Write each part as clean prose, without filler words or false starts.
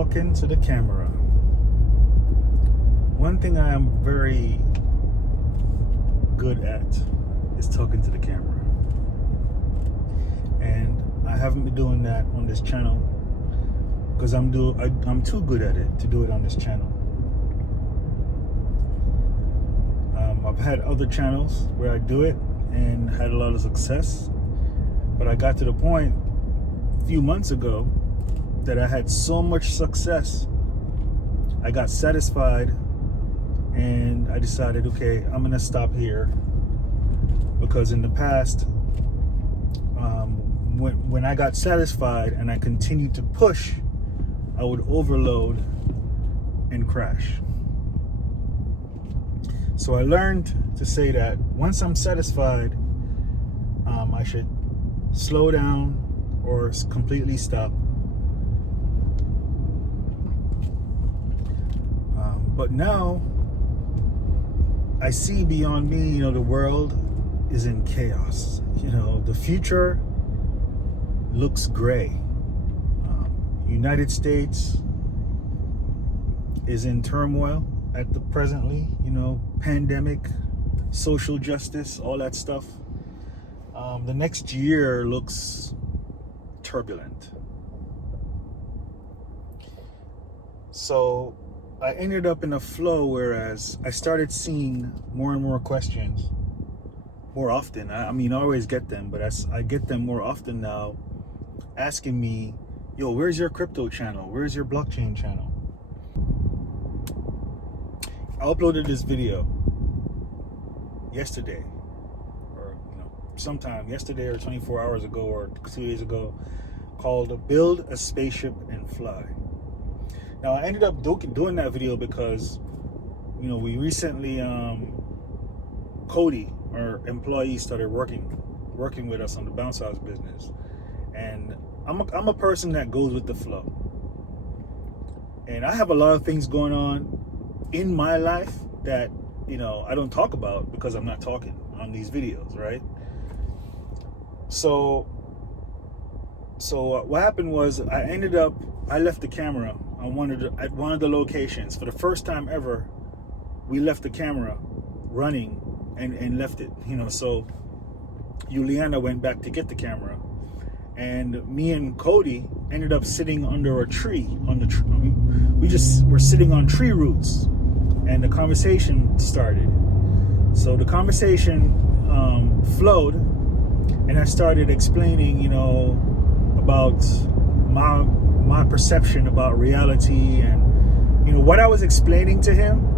talking to the camera. One thing I am very good at is talking to the camera. And I haven't been doing that on this channel because I'm too good at it to do it on this channel. I've had other channels where I do it and had a lot of success, but I got to the point a few months ago that I had so much success, I got satisfied, and I decided, okay, I'm gonna stop here, because in the past, when I got satisfied and I continued to push, I would overload and crash. So I learned to say that once I'm satisfied, I should slow down or completely stop. But now I see beyond me, the world is in chaos. The future looks gray. United States is in turmoil at the presently, pandemic, social justice, all that stuff. The next year looks turbulent. So I ended up in a flow, whereas I started seeing more and more questions more often. I always get them, but I get them more often now, asking me, yo, where's your crypto channel? Where's your blockchain channel? I uploaded this video yesterday, or sometime yesterday, or 24 hours ago, or 2 days ago, called Build a Spaceship and Fly. Now, I ended up doing that video because, we recently, Cody, our employee, started working with us on the Bounce House business. And I'm a person that goes with the flow. And I have a lot of things going on in my life that, I don't talk about because I'm not talking on these videos, right? So what happened was I left the camera at one of the locations. For the first time ever, we left the camera running and left it, so Juliana went back to get the camera, and me and Cody ended up sitting under a tree we just were sitting on tree roots, and the conversation started. So the conversation flowed, and I started explaining, about my perception about reality, and what I was explaining to him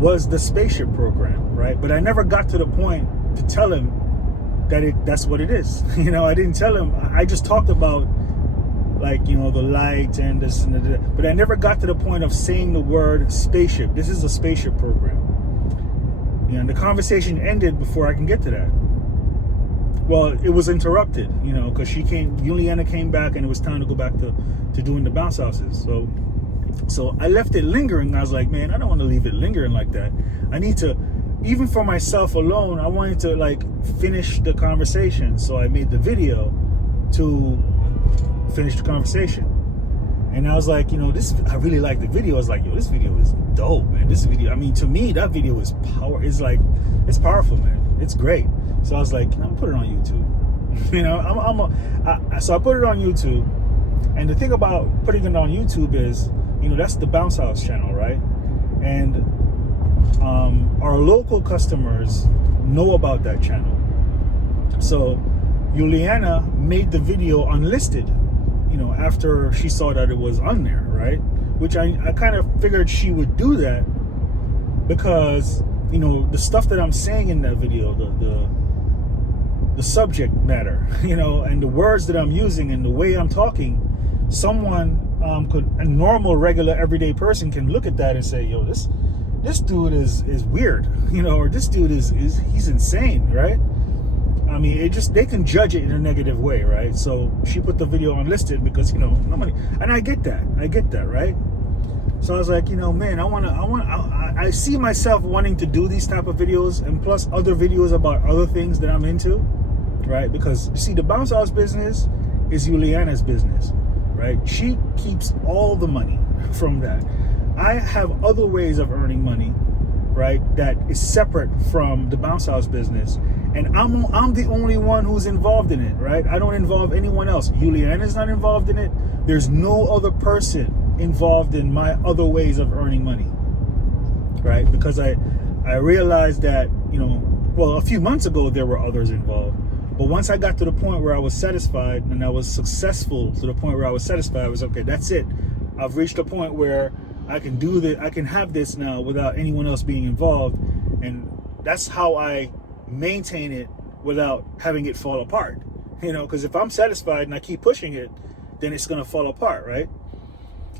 was the spaceship program, right? But I never got to the point to tell him that's what it is. I didn't tell him. I just talked about, the light and this and that, but I never got to the point of saying the word spaceship. This is a spaceship program. And the conversation ended before I can get to that. Well, it was interrupted, because Juliana came back, and it was time to go back to doing the bounce houses. So I left it lingering. I was like, man, I don't want to leave it lingering like that. I need to, even for myself alone, I wanted to finish the conversation. So I made the video to finish the conversation. And I was like, I really like the video. I was like, yo, this video is dope, man. This video, to me, that video is it's powerful, man. It's great. So I was like, I'm gonna put it on YouTube. So I put it on YouTube. And the thing about putting it on YouTube is, that's the Bounce House channel, right? And our local customers know about that channel. So Juliana made the video unlisted, after she saw that it was on there, right? Which I kind of figured she would do that because, the stuff that I'm saying in that video, the subject matter, and the words that I'm using and the way I'm talking, someone a normal, regular, everyday person can look at that and say, yo, this dude is weird, or this dude he's insane, right? They can judge it in a negative way, right? So she put the video unlisted because, nobody, and I get that, right? So I was like, man, I see myself wanting to do these type of videos, and plus other videos about other things that I'm into, right? Because you see, the Bounce House business is Juliana's business, right? She keeps all the money from that. I have other ways of earning money, right, that is separate from the bounce house business, and I'm the only one who's involved in it, right? I don't involve anyone else. Julianne is not involved in it. There's no other person involved in my other ways of earning money, right? Because I realized that, well, a few months ago there were others involved, but once I got to the point where I was satisfied and I was successful to the point where I was satisfied, I was okay, that's it. I've reached a point where I can do that. I can have this now without anyone else being involved, and that's how I maintain it without having it fall apart. Because if I'm satisfied and I keep pushing it, then it's gonna fall apart, right?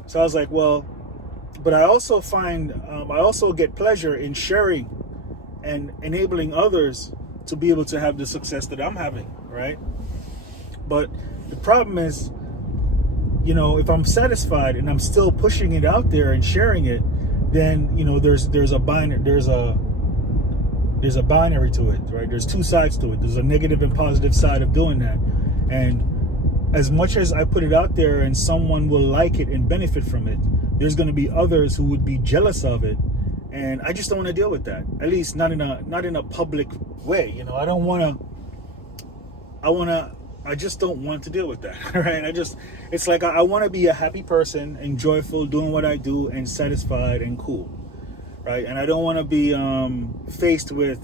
So I was like, well, but I also find I also get pleasure in sharing and enabling others to be able to have the success that I'm having, right? But the problem is, if I'm satisfied and I'm still pushing it out there and sharing it, then there's a binary to it, right? There's two sides to it. There's a negative and positive side of doing that. And as much as I put it out there and someone will like it and benefit from it, there's going to be others who would be jealous of it, and I just don't want to deal with that. At least not in a public way. I just don't want to deal with that, right? It's like I want to be a happy person and joyful doing what I do and satisfied and cool, right? And I don't want to be faced with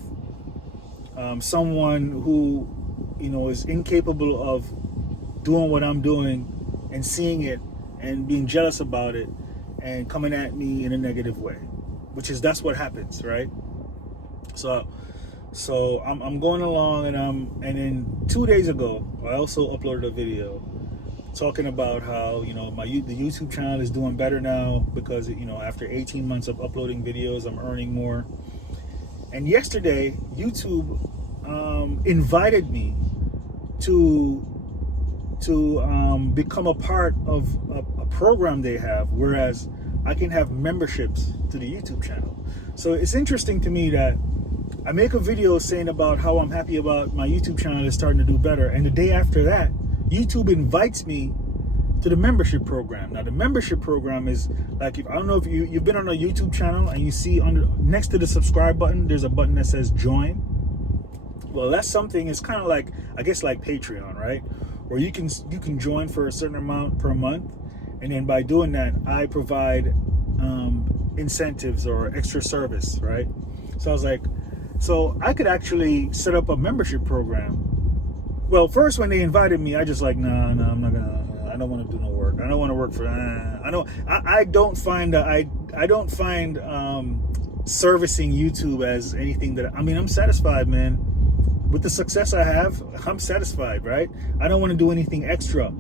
someone who, is incapable of doing what I'm doing and seeing it and being jealous about it and coming at me in a negative way, that's what happens, right? So I'm going along, and then 2 days ago, I also uploaded a video talking about how, the YouTube channel is doing better now because, after 18 months of uploading videos, I'm earning more. And yesterday, YouTube invited me to become a part of a program they have, whereas I can have memberships to the YouTube channel. So it's interesting to me that I make a video saying about how I'm happy about my YouTube channel is starting to do better, and the day after that, YouTube invites me to the membership program. Now, the membership program is like, I don't know if you've been on a YouTube channel and you see next to the subscribe button, there's a button that says join. Well, that's something, it's kind of like, I guess, like Patreon, right? Where you can join for a certain amount per month, and then by doing that, I provide incentives or extra service, right? So I was like, so I could actually set up a membership program. Well, first when they invited me, I just like, no, I'm not gonna. I don't want to do no work. I don't want to work for. I don't find servicing YouTube as anything that. I'm satisfied, man. With the success I have, I'm satisfied, right? I don't want to do anything extra.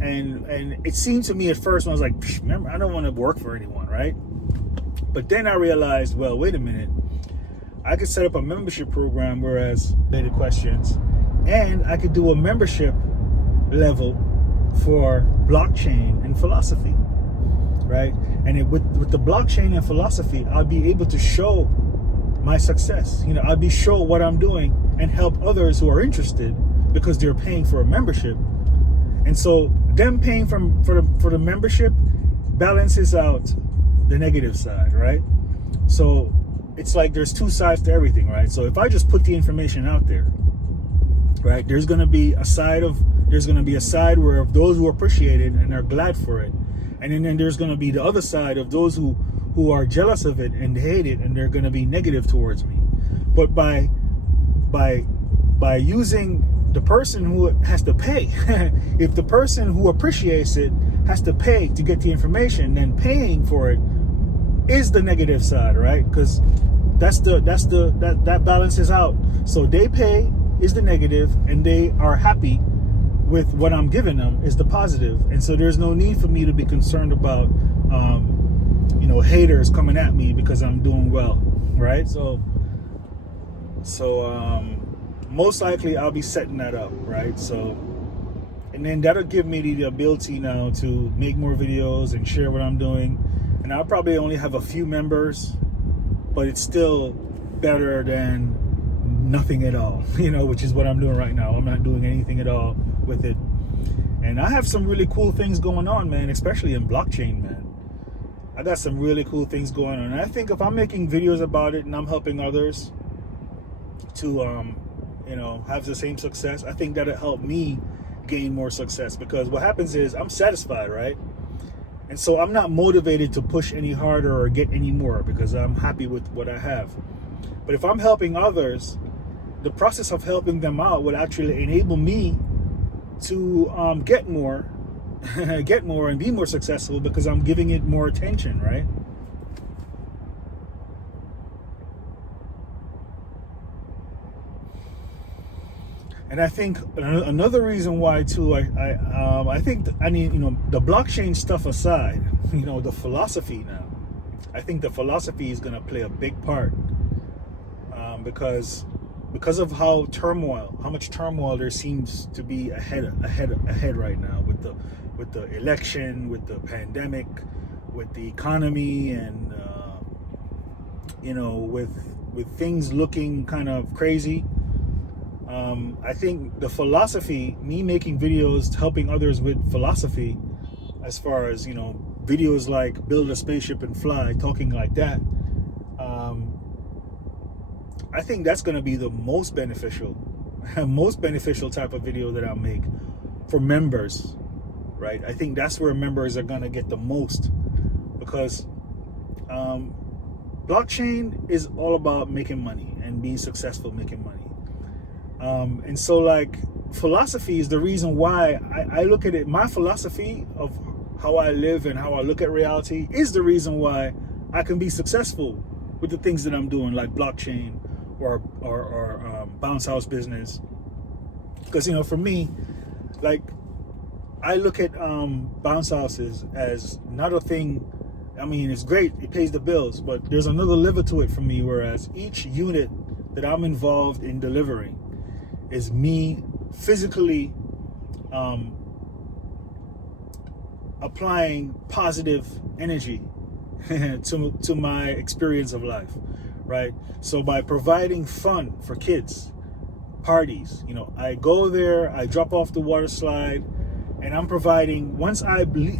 And it seemed to me at first when I was like, remember, I don't want to work for anyone, right? But then I realized, well, wait a minute. I could set up a membership program, whereas related questions, and I could do a membership level for blockchain and philosophy, right? And with the blockchain and philosophy, I'll be able to show my success. I'll be show what I'm doing and help others who are interested because they're paying for a membership. And so them paying for the membership balances out the negative side, right? So it's like there's two sides to everything, right? So if I just put the information out there, right, there's going to be a side where of those who appreciate it and are glad for it, and then there's going to be the other side of those who are jealous of it and hate it, and they're going to be negative towards me. But by using the person who has to pay, if the person who appreciates it has to pay to get the information, then paying for it is the negative side, right? Because that balances out. So they pay is the negative, and they are happy with what I'm giving them is the positive. And so there's no need for me to be concerned about haters coming at me because I'm doing well, right? So most likely I'll be setting that up, right? So, and then that'll give me the ability now to make more videos and share what I'm doing. And I'll probably only have a few members, but it's still better than nothing at all, which is what I'm doing right now. I'm not doing anything at all with it. And I have some really cool things going on, man, especially in blockchain, man. I got some really cool things going on. And I think if I'm making videos about it and I'm helping others to, have the same success, I think that'll help me gain more success, because what happens is I'm satisfied, right? And so I'm not motivated to push any harder or get any more because I'm happy with what I have. But if I'm helping others, the process of helping them out will actually enable me to get more and be more successful, because I'm giving it more attention, right? And I think another reason why too, I think, the blockchain stuff aside, the philosophy now, I think the philosophy is going to play a big part, because of how much turmoil there seems to be ahead right now, with the election, with the pandemic, with the economy, and with things looking kind of crazy. I think the philosophy, me making videos helping others with philosophy, as far as videos like build a spaceship and fly, talking like that, I think that's going to be the most beneficial type of video that I'll make for members, right? I think that's where members are going to get the most, because blockchain is all about making money and being successful making money. And so, like, philosophy is the reason why I look at it. My philosophy of how I live and how I look at reality is the reason why I can be successful with the things that I'm doing, like blockchain or bounce house business. Because, for me, like, I look at bounce houses as not a thing. I mean, it's great, it pays the bills, but there's another level to it for me, whereas each unit that I'm involved in delivering is me physically applying positive energy to my experience of life, right? So by providing fun for kids, parties, I go there, I drop off the water slide, and I'm providing,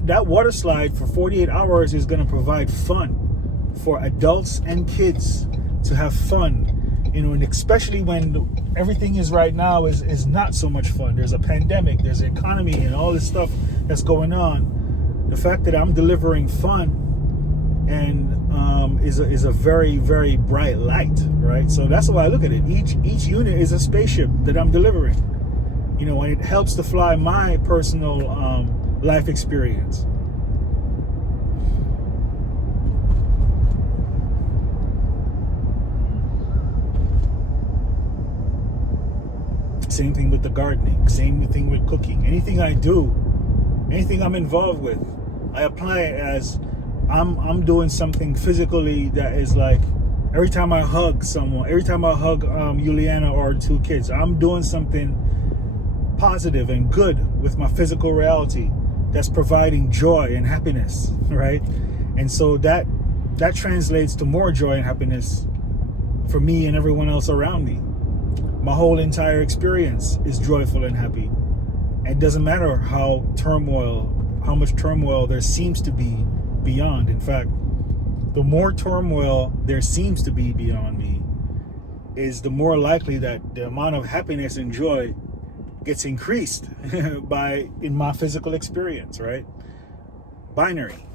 that water slide for 48 hours is going to provide fun for adults and kids to have fun, and especially when everything is right now is not so much fun. There's a pandemic, there's an economy, and all this stuff that's going on. The fact that I'm delivering fun and is a very, very bright light, right? So that's the way I look at it. Each unit is a spaceship that I'm delivering, and it helps to fly my personal life experience. Same thing with the gardening, same thing with cooking. Anything I do, anything I'm involved with, I apply it as I'm doing something physically that is like, every time I hug someone, every time I hug Juliana or two kids, I'm doing something positive and good with my physical reality that's providing joy and happiness, right? And so that translates to more joy and happiness for me and everyone else around me. My whole entire experience is joyful and happy. It doesn't matter how much turmoil there seems to be beyond. In fact, the more turmoil there seems to be beyond me is the more likely that the amount of happiness and joy gets increased in my physical experience, right? Binary.